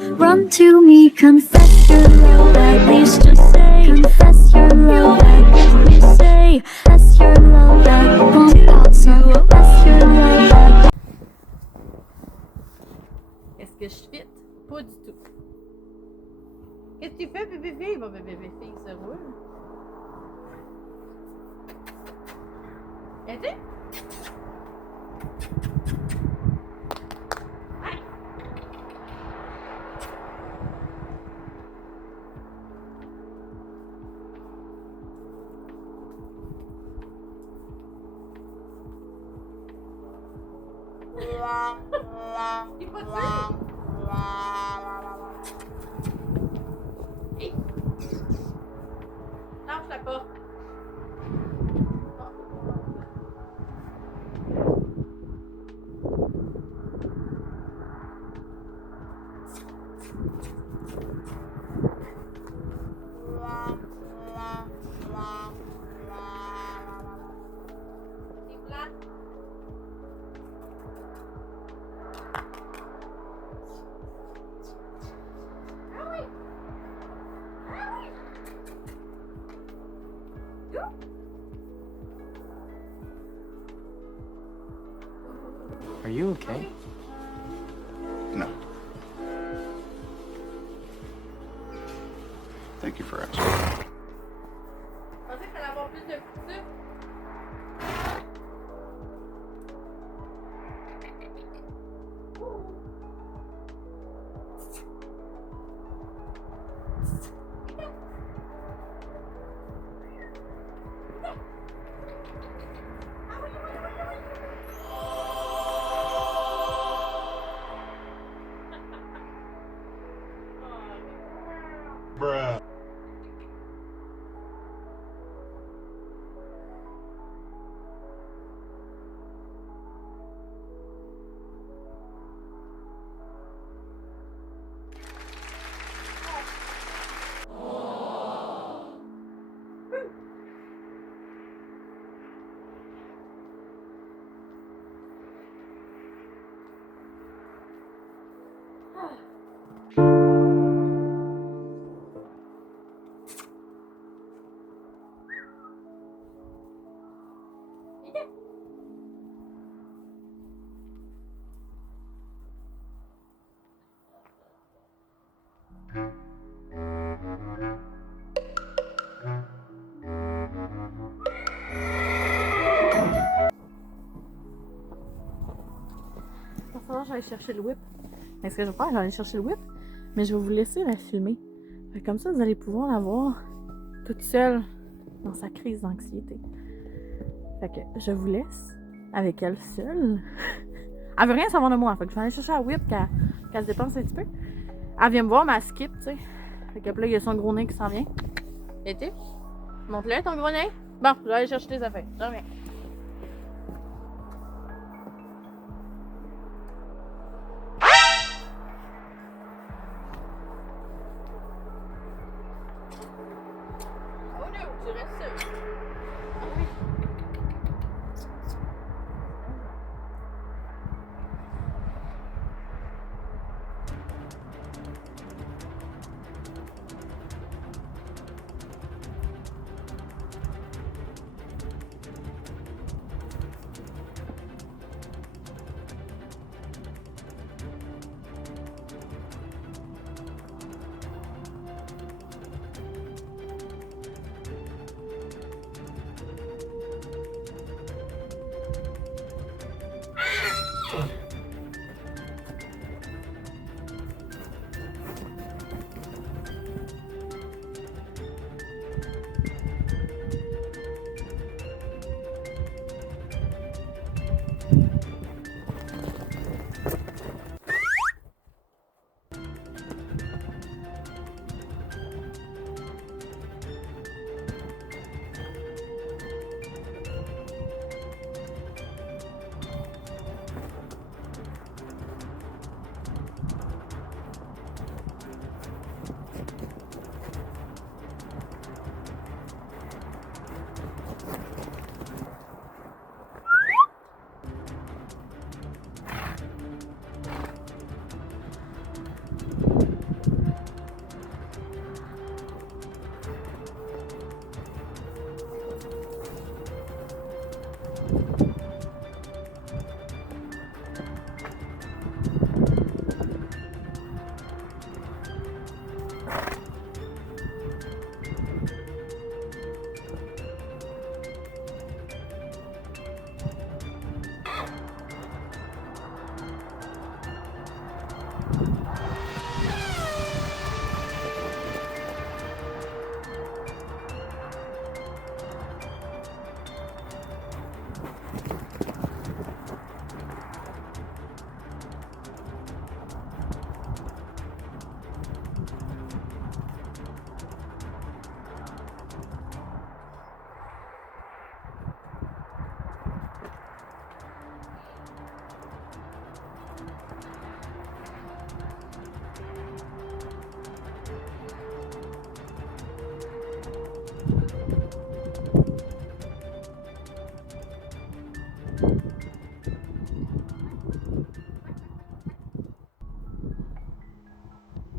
Run to me, confess your love, at least just say, confess your love, at least say, confess your love, pump out some, confess your love. Est-ce que je fit? Pas du tout. Qu'est-ce que tu fais, bébé fille? Bon, bébé fille se roule. Aidez? Il est pas sûr? Hey. Lâche la porte. C'est plat. Are you okay? No. Thank you for asking. Je pensais que t'allais avoir plus de sucre. Bruh. Il va falloir que j'aille chercher le whip. Mais ce que je vais faire, je vais aller chercher le whip, mais je vais vous laisser la filmer. Fait que comme ça, vous allez pouvoir la voir toute seule dans sa crise d'anxiété. Fait que je vous laisse avec elle seule. Elle veut rien savoir de moi. Fait que je vais aller chercher la whip qu'elle se dépense un petit peu. Elle vient me voir, mais elle skip, tu sais. Fait que là, il y a son gros nez qui s'en vient. Et tu? Montre-le ton gros nez. Bon, je vais aller chercher tes affaires. Je reviens. Oh non, tu restes seul. Ah oui.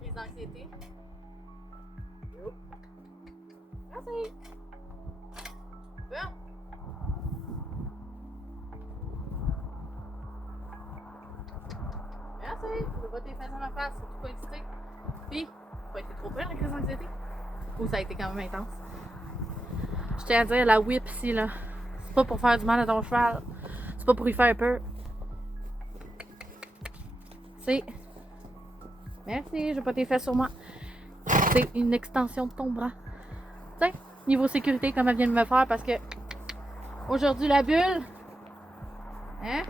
Crise d'anxiété. Merci. Bon. Merci. Je vais pas tes fesses à ma face, surtout pas excité. Puis, pas été trop peur la crise d'anxiété. Ou ça a été quand même intense. Je tiens à dire, la whip ici, là, c'est pas pour faire du mal à ton cheval. C'est pas pour y faire peur. C'est... Merci, je veux pas tes fesses sur moi. C'est une extension de ton bras. Tiens, niveau sécurité, comme elle vient de me faire, parce que aujourd'hui, la bulle, hein?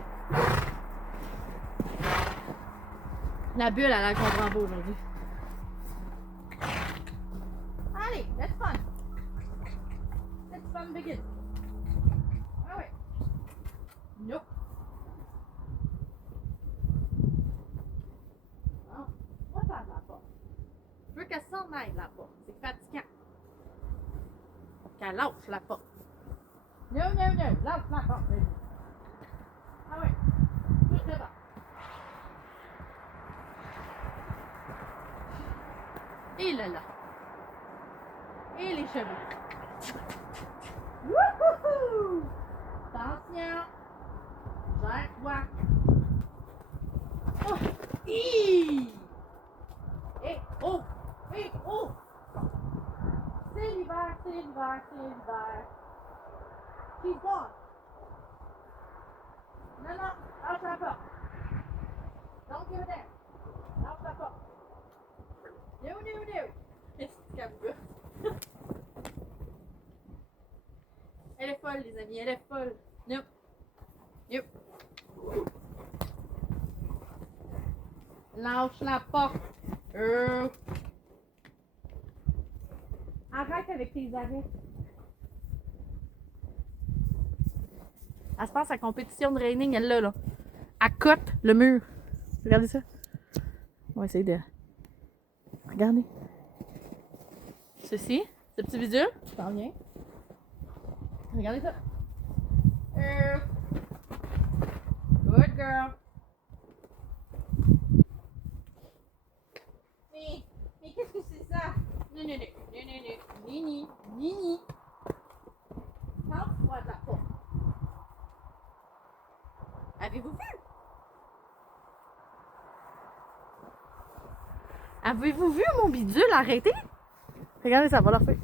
La bulle, elle comprend pas aujourd'hui. Allez, let's fun. Let's fun begin. Ah ouais. Nope. La porte. Je veux qu'elle s'en aille, la porte. C'est fatigant. Qu'elle lâche la porte. No, no, no. Lâche la porte, baby. Ah ouais. Tout devant. Et là là. Et les cheveux. Wouhouhou! Attention. Gère-toi. Oh! Hi! Et oh! Et oh! C'est l'hiver, c'est l'hiver, c'est l'hiver. She's gone. Non, non, lâche la porte. Don't give it there. Lâche la porte. No, no, no. Est-ce qu'elle veut? Elle est folle, les amis, elle est folle. No. No. Lâche la porte. Arrête avec tes arrêts. Elle se passe à compétition de reining, elle là. Elle cote le mur. Regardez ça. On va essayer de... Regardez. Ceci, ce petit visuel. T'en viens. Regardez ça. Good girl. Mais qu'est-ce que c'est ça? Non, non, non, non, non, non. Nini, Nini. Lâche-toi de la porte. Avez-vous vu? Avez-vous vu mon bidule? Arrêtez! Regardez, ça va leur faire.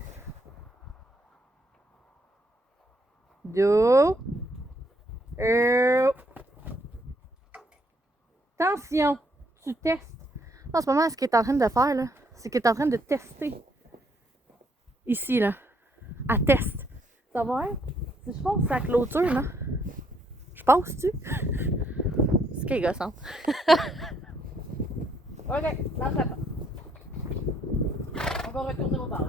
Do. Attention, tu testes. En ce moment, ce qu'il est en train de faire, là, c'est qu'il est en train de tester. Ici, là. Elle teste. Ça va, hein? Si je pense sa clôture, là. Je pense-tu? C'est qu'elle est gossante. Ok, lâche la porte. On va retourner au bar.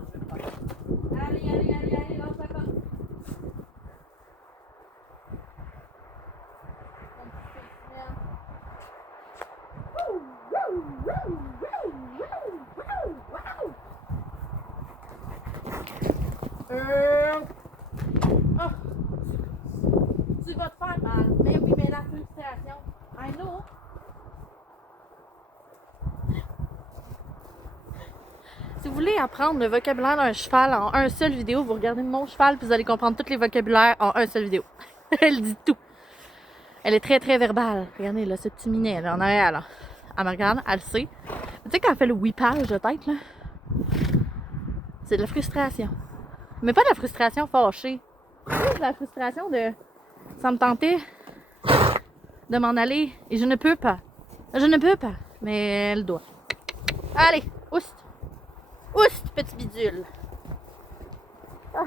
Allez, allez, allez, allez, lâche la porte. Oh, tu vas te faire mal. Mais oui, mais la frustration. I know. Si vous voulez apprendre le vocabulaire d'un cheval en un seul vidéo, vous regardez mon cheval puis vous allez comprendre tous les vocabulaires en un seul vidéo. Elle dit tout. Elle est très très verbale. Regardez là, ce petit minet là, en arrière là. Elle me regarde, elle le sait. Tu sais quand elle fait le whippage de tête là? C'est de la frustration. Mais pas de la frustration fâchée. C'est de la frustration de... Ça me tentait de m'en aller et je ne peux pas. Je ne peux pas. Mais elle doit. Allez, oust! Oust, petit bidule! Ah.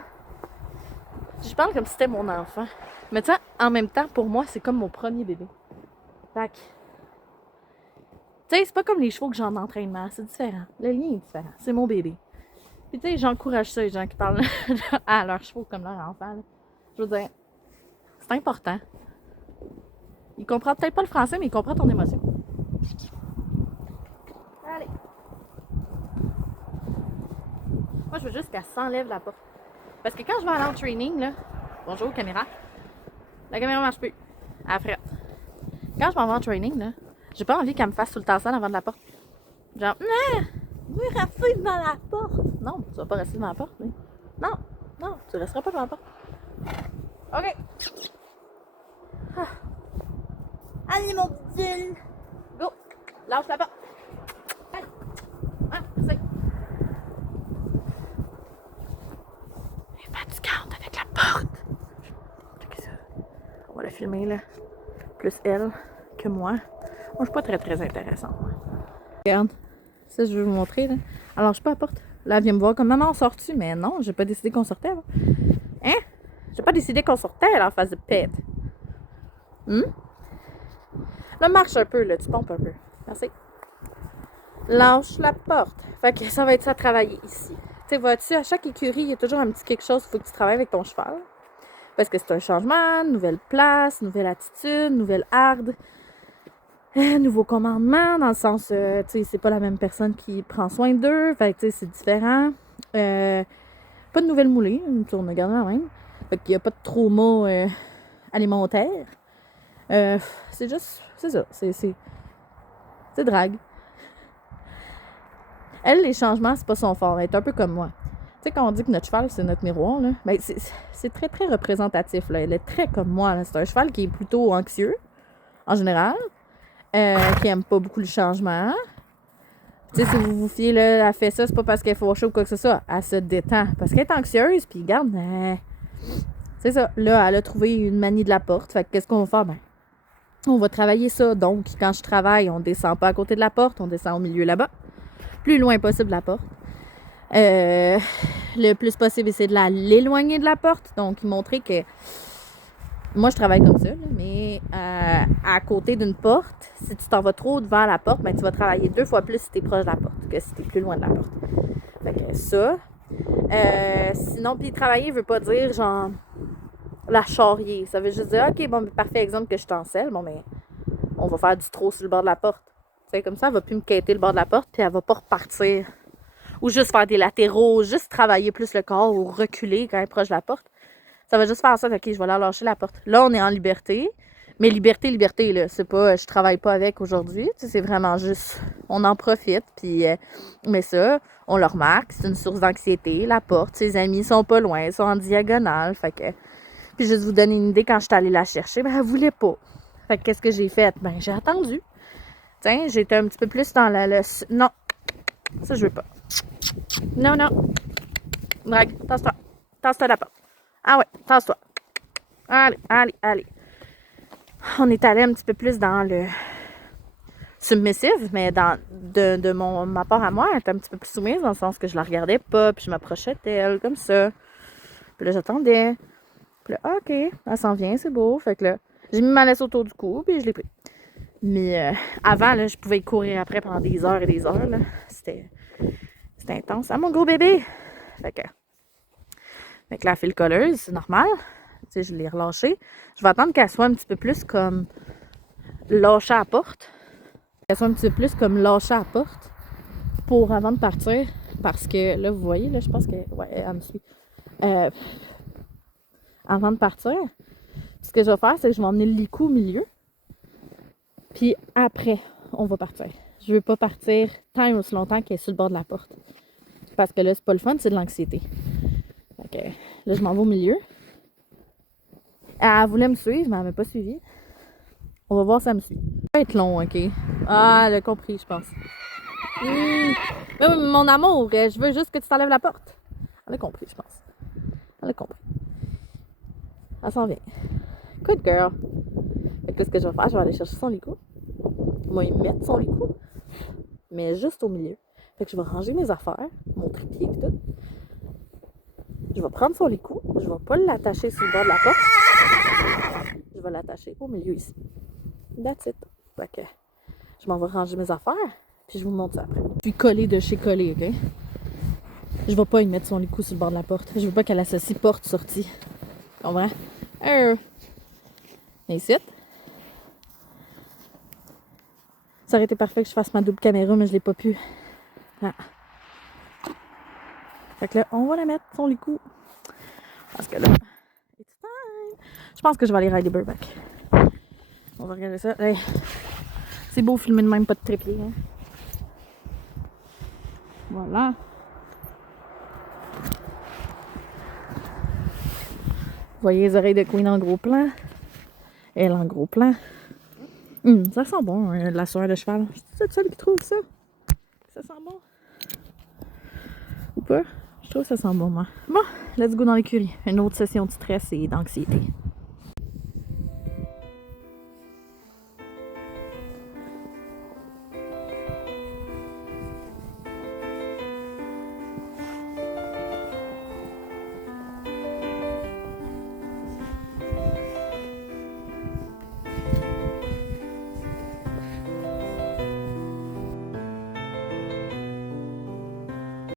Je parle comme si c'était mon enfant. Mais tu sais, en même temps, pour moi, c'est comme mon premier bébé. Fait que... Tu sais, c'est pas comme les chevaux que j'ai en entraînement. C'est différent. Le lien est différent. C'est mon bébé. Puis tu sais, j'encourage ça, les gens qui parlent à leurs chevaux comme leur enfant. Là. Je veux dire, c'est important. Il comprend peut-être pas le français, mais il comprend ton émotion. Allez. Moi, je veux juste qu'elle s'enlève la porte. Parce que quand je vais aller en training, là... Bonjour, caméra. La caméra marche plus. Elle frette. Quand je m'en vais en training, là, j'ai pas envie qu'elle me fasse tout le temps ça devant de la porte. Genre, non! Oui, rester devant la porte! Non, tu vas pas rester devant la porte, mais... Non, non, tu resteras pas devant la porte. OK. Ah. Allez, mon petit! Go! Lâche la porte! Allez! Ah, c'est... Elle est fatigante avec la porte! Check ça. On va la filmer, là. Plus elle que moi. Moi, je suis pas très intéressante, moi. Regarde. Ça, je veux vous montrer, là. Alors, je suis pas à la porte. Là, elle vient me voir comme maman, on sort-tu? Mais non, j'ai pas décidé qu'on sortait, là. Hein? J'ai pas décidé qu'on sortait, là, en face de pète. Là, marche un peu, là. Tu pompes un peu. Merci. Lâche la porte. Fait que ça va être ça à travailler ici. Tu sais, vois-tu, à chaque écurie, il y a toujours un petit quelque chose qu'il faut que tu travailles avec ton cheval. Parce que c'est un changement, nouvelle place, nouvelle attitude, nouvelle harde. Nouveau commandement, dans le sens, tu sais, c'est pas la même personne qui prend soin d'eux, fait que, tu sais, c'est différent. Pas de nouvelle moulée, on a gardé la même. Fait qu'il y a pas de trauma alimentaire. C'est juste, c'est ça, c'est drague. Elle, les changements, c'est pas son fort, elle est un peu comme moi. Tu sais, quand on dit que notre cheval, c'est notre miroir, là, ben, c'est très représentatif, là. Elle est très comme moi, là. C'est un cheval qui est plutôt anxieux, en général. Qui aime pas beaucoup le changement. Tu sais, si vous vous fiez, là, elle fait ça, c'est pas parce qu'elle est fâchée ou quoi que ce soit. Elle se détend. Parce qu'elle est anxieuse, puis regarde, c'est ça. Là, elle a trouvé une manie de la porte. Fait que qu'est-ce qu'on va faire? Ben, on va travailler ça. Donc, quand je travaille, on descend pas à côté de la porte, on descend au milieu là-bas. Plus loin possible de la porte. Le plus possible, c'est de l'éloigner de la porte. Donc, montrer que moi, je travaille comme ça, là, mais à côté d'une porte, si tu t'en vas trop devant la porte, ben, tu vas travailler 2 fois plus si tu es proche de la porte que si tu es plus loin de la porte. Fait que ça. Sinon, puis travailler veut pas dire genre la charrier. Ça veut juste dire, OK, bon, parfait exemple que je t'enseigne. Bon, mais on va faire du trot sur le bord de la porte. Tu sais, comme ça, elle va plus me quitter le bord de la porte, puis elle va pas repartir. Ou juste faire des latéraux, juste travailler plus le corps ou reculer quand elle est proche de la porte. Ça va juste faire ça, OK, je vais la lâcher la porte. Là, on est en liberté. Mais liberté, là, c'est pas, je travaille pas avec aujourd'hui. Tu sais, c'est vraiment juste, on en profite. Puis, mais ça, on le remarque, c'est une source d'anxiété. La porte, ses amis sont pas loin, ils sont en diagonale. Fait que, puis juste vous donner une idée, quand je suis allée la chercher, ben, elle voulait pas. Fait que, qu'est-ce que j'ai fait? Ben, j'ai attendu. Tiens, j'étais un petit peu plus dans non, ça, je veux pas. Non. Drague, tasse-toi. Tasse-toi la porte. Ah ouais, tasse-toi. Allez. On est allé un petit peu plus dans le submissif, mais de ma part à moi, elle était un petit peu plus soumise, dans le sens que je la regardais pas, puis je m'approchais d'elle, comme ça. Puis là, j'attendais. Puis là, OK, elle s'en vient, c'est beau. Fait que là, j'ai mis ma laisse autour du cou, puis je l'ai pris. Mais avant, là, je pouvais courir après pendant des heures et des heures, là. C'était intense. Ah, mon gros bébé! Fait que la file colleuse, c'est normal. Tu sais, je l'ai relâchée. Je vais attendre qu'elle soit un petit peu plus comme lâchée à la porte. Qu'elle soit un petit peu plus comme lâchée à la porte pour avant de partir. Parce que là, vous voyez, là, je pense que... Ouais, elle me suit. Avant de partir, ce que je vais faire, c'est que je vais emmener le licou au milieu. Puis après, on va partir. Je veux pas partir tant et aussi longtemps qu'elle est sur le bord de la porte. Parce que là, c'est pas le fun, c'est de l'anxiété. Fait que là, je m'en vais au milieu. Elle voulait me suivre, mais elle m'a pas suivi. On va voir si elle me suit. Ça va être long, OK? Ah, elle a compris, je pense. Mais mon amour, je veux juste que tu t'enlèves la porte. Elle a compris, je pense. Elle a compris. Elle s'en vient. Good girl. Fait que là, ce que je vais faire, je vais aller chercher son licou. Moi, il mettre son licou. Mais juste au milieu. Fait que je vais ranger mes affaires, mon trépied et tout. Je vais prendre son licou. Je vais pas l'attacher sur le bord de la porte. Je vais l'attacher au milieu ici. That's it. Fait que je m'en vais ranger mes affaires. Puis je vous montre ça après. Je suis collée de chez collée, ok? Je vais pas y mettre son licou sur le bord de la porte. Je veux pas qu'elle associe porte-sortie. Comprends? Ici. Ça aurait été parfait que je fasse ma double caméra, mais je l'ai pas pu. Ah. Fait que là, on va la mettre, son licou. Parce que là, it's time. Je pense que je vais aller rider Burbank. On va regarder ça. Hey. C'est beau filmer de même, pas de trépied. Hein? Voilà. Vous voyez les oreilles de Queen en gros plan. Elle en gros plan. Ça sent bon, la soirée de cheval. C'est le seul qui trouve ça. Ça sent bon. Ou pas? Je trouve que ça sent bon, moi. Bon, let's go dans l'écurie. Une autre session de stress et d'anxiété.